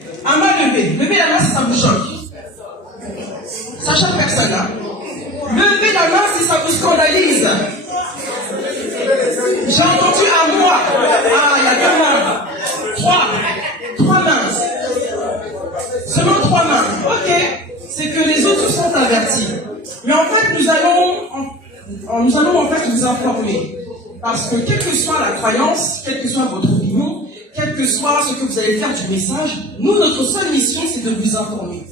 À main levée. Levez la main si ça vous choque. Ça choque personne, hein? Levez la main si ça vous scandalise. J'ai entendu à moi. Ah, il y a deux mains. Trois mains. Seulement 3 mains. Ok. C'est que les autres sont avertis. Mais en fait, nous allons en fait vous informer. Parce que quelle que soit la croyance, quelle que soit votre opinion, quel que soit ce que vous allez faire du message, nous, notre seule mission, c'est de vous informer.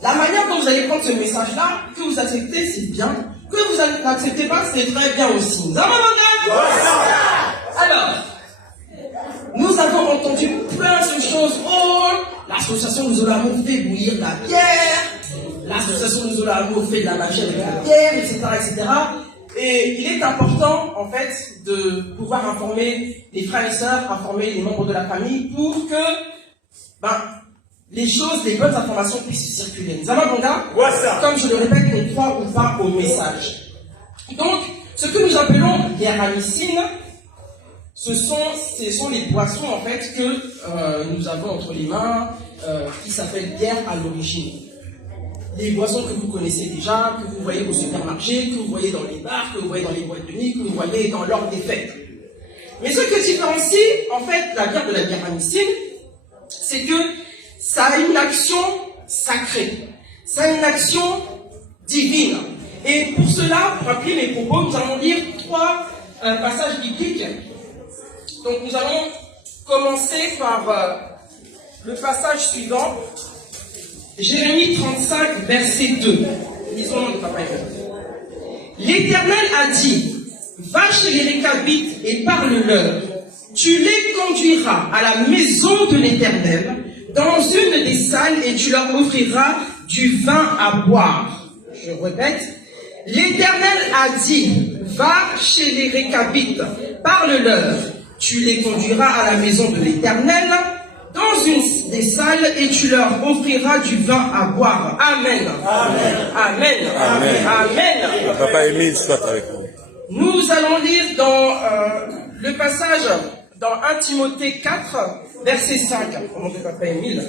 La manière dont vous allez prendre ce message-là, que vous acceptez, c'est bien. Que vous n'acceptez pas, c'est très bien aussi. Alors, nous avons entendu plein de choses. Oh, l'association Nous allons l'amour fait bouillir la bière. L'association Nous allons l'amour fait de la magie avec la bière, etc., etc. Et il est important, en fait, de pouvoir informer les frères et sœurs, informer les membres de la famille pour que, les choses, les bonnes informations puissent circuler. Zamabonga, comme je le répète, on croit ou pas au message. Donc, ce que nous appelons guéramicine, ce sont les boissons, en fait, que nous avons entre les mains, qui s'appellent bière à l'origine. Les boissons que vous connaissez déjà, que vous voyez au supermarché, que vous voyez dans les bars, que vous voyez dans les boîtes de nuit, que vous voyez dans l'ordre des fêtes. Mais ce que différencie, en fait, la bière de la guéramicine, c'est que ça a une action sacrée. Ça a une action divine. Et pour cela, pour appuyer mes propos, nous allons lire 3 passages bibliques. Donc nous allons commencer par le passage suivant. Jérémie 35, verset 2. Lisons le papa. L'Éternel a dit, va chez les Récabites et parle-leur. Tu les conduiras à la maison de l'Éternel, dans une des salles, et tu leur offriras du vin à boire. Je répète. L'Éternel a dit, va chez les Récabites, parle-leur. Tu les conduiras à la maison de l'Éternel, dans une des salles, et tu leur offriras du vin à boire. Amen. Amen. Amen. Amen. Amen. Le papa Émile soit avec nous. Nous allons lire dans le passage dans 1 Timothée 4, verset 5. Mon papa Émile.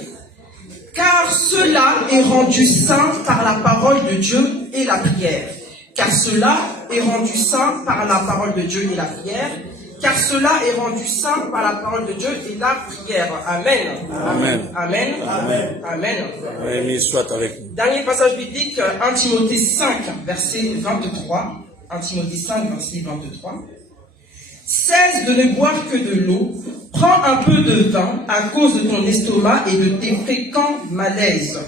Car cela est rendu saint par la parole de Dieu et la prière. Car cela est rendu saint par la parole de Dieu et la prière. Car cela est rendu saint par la parole de Dieu et la prière. Amen. Amen. Amen. Amen. Amen. Émile soit avec nous. Dernier passage biblique, 1 Timothée 5, verset 23. 1 Timothée 5, verset 23. Cesse de ne boire que de l'eau, prends un peu de vin à cause de ton estomac et de tes fréquents malaises.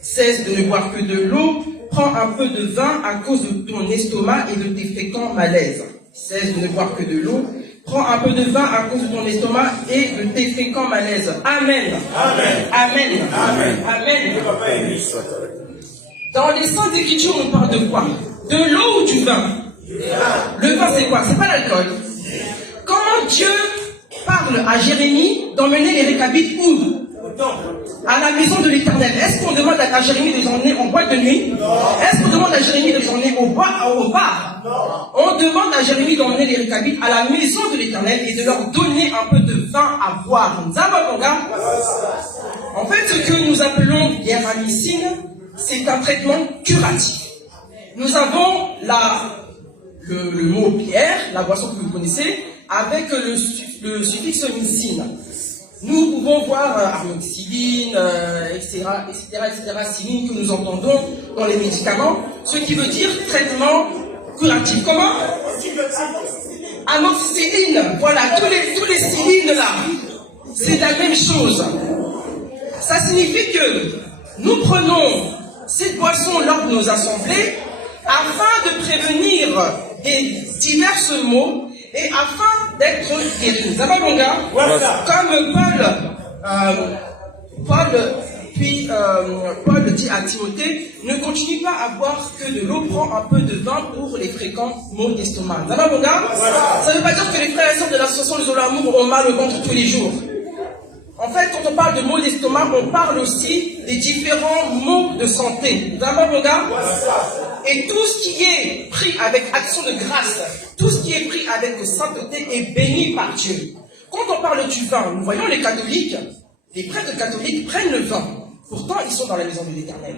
Cesse de ne boire que de l'eau, prends un peu de vin à cause de ton estomac et de tes fréquents malaises. Cesse de ne boire que de l'eau, prends un peu de vin à cause de ton estomac et de tes fréquents malaises. Amen. Amen. Amen. Amen. Amen. Émile soit avec nous. Dans les Saintes Écritures, on parle de quoi? De l'eau ou du vin? Le vin, c'est quoi? C'est pas l'alcool. Comment Dieu parle à Jérémie d'emmener les Récabites où? À la maison de l'Éternel. Est-ce qu'on demande à Jérémie de les emmener en boîte de nuit? Est-ce qu'on demande à Jérémie de les emmener au bar? On demande à Jérémie d'emmener les Récabites à la maison de l'Éternel et de leur donner un peu de vin à boire. En fait, ce que nous appelons guéramicine, c'est un traitement curatif. Nous avons le mot bière, la boisson que vous connaissez, avec le suffixe micine. Nous pouvons voir amoxicilline, etc., ciline que nous entendons dans les médicaments, ce qui veut dire traitement curatif. Comment? Amoxicilline, voilà, tous les cilines là, c'est la même chose. Ça signifie que nous prenons cette boisson lors de nos assemblées afin de prévenir des diverses maux et afin d'être guéris. Zababonga, comme Paul dit à Timothée, ne continue pas à boire que de l'eau, prends un peu de vin pour les fréquents maux d'estomac. Zababonga, ça ne veut pas dire que les frères et sœurs de l'association des Olamour ont mal au ventre tous les jours. En fait, quand on parle de maux d'estomac, on parle aussi des différents maux de santé. Zababonga, et tout ce qui est pris avec action de grâce, tout ce qui est pris avec sainteté est béni par Dieu. Quand on parle du vin, nous voyons les catholiques, les prêtres catholiques prennent le vin. Pourtant, ils sont dans la maison de l'Éternel.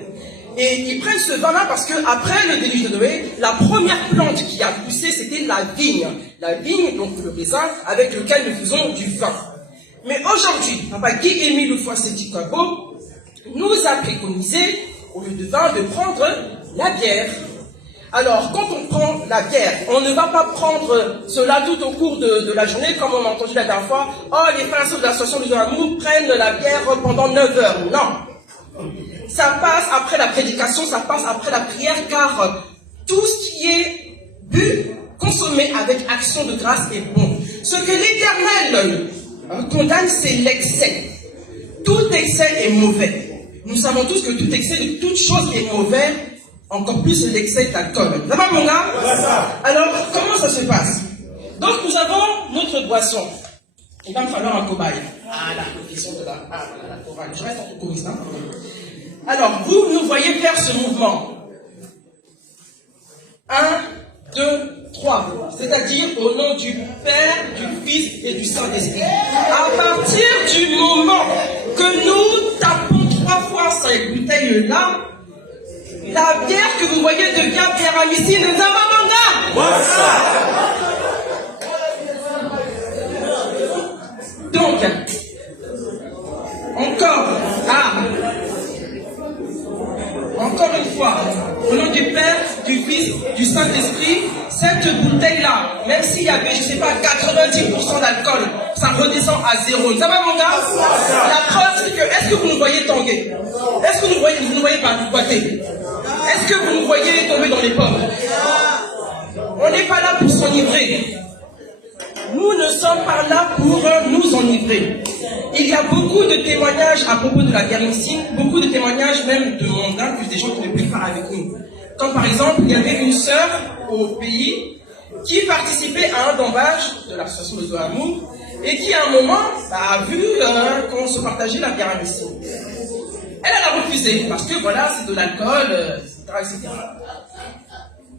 Et ils prennent ce vin-là parce que après le déluge de Noé, la première plante qui a poussé, c'était la vigne. La vigne, donc le raisin, avec lequel nous faisons du vin. Mais aujourd'hui, Papa Guy-Émile Foix-Séticabo nous a préconisé, au lieu de vin, de prendre la bière. Alors, quand on prend la bière, on ne va pas prendre cela tout au cours de la journée, comme on a entendu la dernière fois. Oh, les frères de l'association du amour prennent la bière pendant 9 heures. Non. Ça passe après la prédication, ça passe après la prière, car tout ce qui est bu, consommé avec action de grâce est bon. Ce que l'Éternel condamne, c'est l'excès. Tout excès est mauvais. Nous savons tous que tout excès de toute chose est mauvais. Encore plus l'excès d'alcool. Ça va, mon gars? Alors, comment ça se passe? Donc, nous avons notre boisson. Il va me falloir un cobaye. Ah, la question de la cobaye. Je reste en tout choriste. Hein? Alors, vous nous voyez faire ce mouvement. 1, 2, 3. C'est-à-dire au nom du Père, du Fils et du Saint-Esprit. À partir du moment que nous tapons 3 fois cette bouteille-là, la bière que vous voyez devient bière amicine de Zamamanga. Donc, encore une fois, au nom du Père, du Fils, du Saint-Esprit, cette bouteille-là, même s'il y avait, je ne sais pas, 90% d'alcool, ça redescend à 0. Ça va, mon gars? La preuve, c'est que, est-ce que vous nous voyez tanguer? Est-ce que vous nous voyez pas boiter? Est-ce que vous nous voyez tomber dans les pommes? On n'est pas là pour s'enivrer. Nous ne sommes pas là pour nous enivrer. Il y a beaucoup de témoignages à propos de la bière amicine, beaucoup de témoignages même de mondains, plus des gens qui ne peuvent pas avec nous. Comme par exemple, il y avait une sœur au pays qui participait à un dombage de l'association de Zoamour et qui à un moment a vu qu'on se partageait la bière amicine. Elle a refusé parce que voilà, c'est de l'alcool, etc., etc.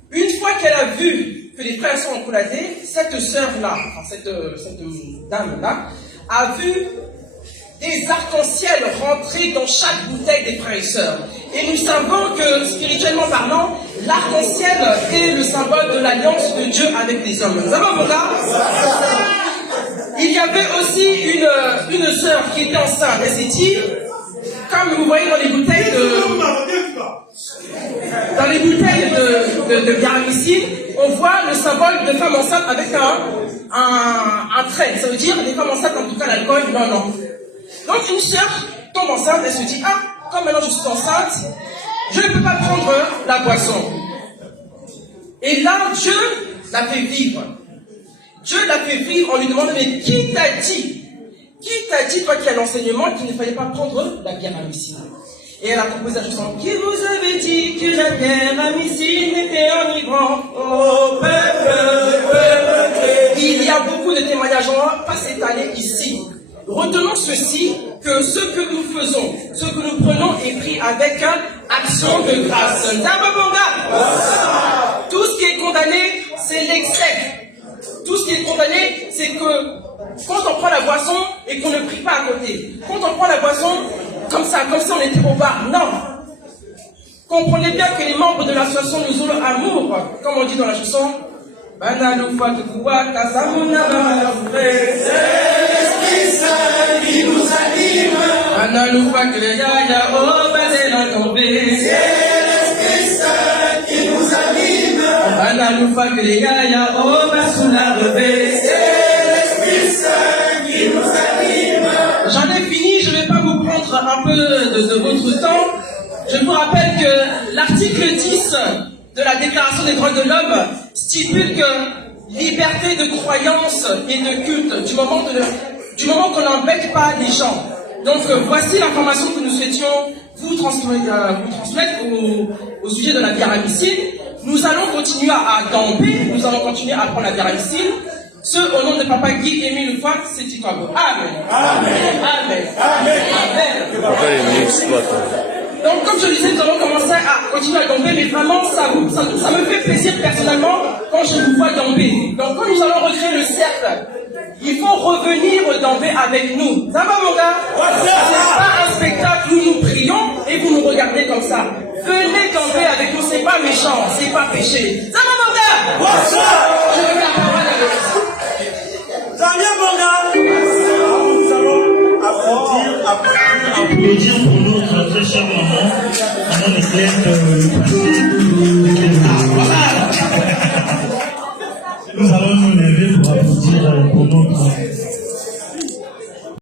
Une fois qu'elle a vu que les frères sont encoladés, cette sœur-là, enfin cette dame-là, a vu des arcs-en-ciel rentrer dans chaque bouteille des frères et sœurs. Et nous savons que, spirituellement parlant, l'arc-en-ciel est le symbole de l'alliance de Dieu avec les hommes. Vous savez, mon gars? Il y avait aussi une sœur qui était enceinte. Elle s'est dit, comme vous voyez dans les bouteilles de bière amicine, on voit le symbole de femme enceinte avec un trait. Ça veut dire, les femmes enceintes, en tout cas l'alcool, non. Donc une sœur tombe enceinte, elle se dit, ah, comme maintenant je suis enceinte, je ne peux pas prendre la boisson. Et là, Dieu l'a fait vivre. Dieu l'a fait vivre en lui demandant, mais qui t'a dit, toi qui as l'enseignement, qu'il ne fallait pas prendre la bière amicine? Et elle a composé la chanson. Qui vous avait dit que la bière amicine était enivrante? Oh, peuple. Il y a beaucoup de témoignages, on ne va pas s'étaler ici. Retenons ceci, que ce que nous faisons, ce que nous prenons est pris avec action de grâce. Tout ce qui est condamné, c'est l'excès. Tout ce qui est condamné, c'est que quand on prend la boisson et qu'on ne prie pas à côté, quand on prend la boisson comme ça on était au bar, non. Comprenez bien que les membres de l'association nous ont amour, comme on dit dans la chanson, qui nous anime. J'en ai fini, je ne vais pas vous prendre un peu de votre temps. Je vous rappelle que l'article 10 de la Déclaration des droits de l'homme stipule que liberté de croyance et de culte, du moment qu'on n'embête pas les gens. Donc voici l'information que nous souhaitions vous transmettre au sujet de la bière amicine. Nous allons continuer à damper, nous allons continuer à prendre la bière amicine. Ce au nom de Papa Guy-Émile Foix-Séticabo. Amen. Amen. Amen. Amen. Amen. Donc comme je disais, nous allons commencer à continuer à damper, mais vraiment ça me fait plaisir personnellement quand je vous vois damper. Donc quand nous allons recréer le cercle Il faut revenir dans paix avec nous. Ça va, mon gars? C'est pas un spectacle où nous prions et vous nous regardez comme ça. Venez camper avec nous, c'est pas méchant, c'est pas péché. Ça va, mon gars? Je veux la parole avec vous. Ça vient, mon gars? Nous allons applaudir pour notre très cher maman.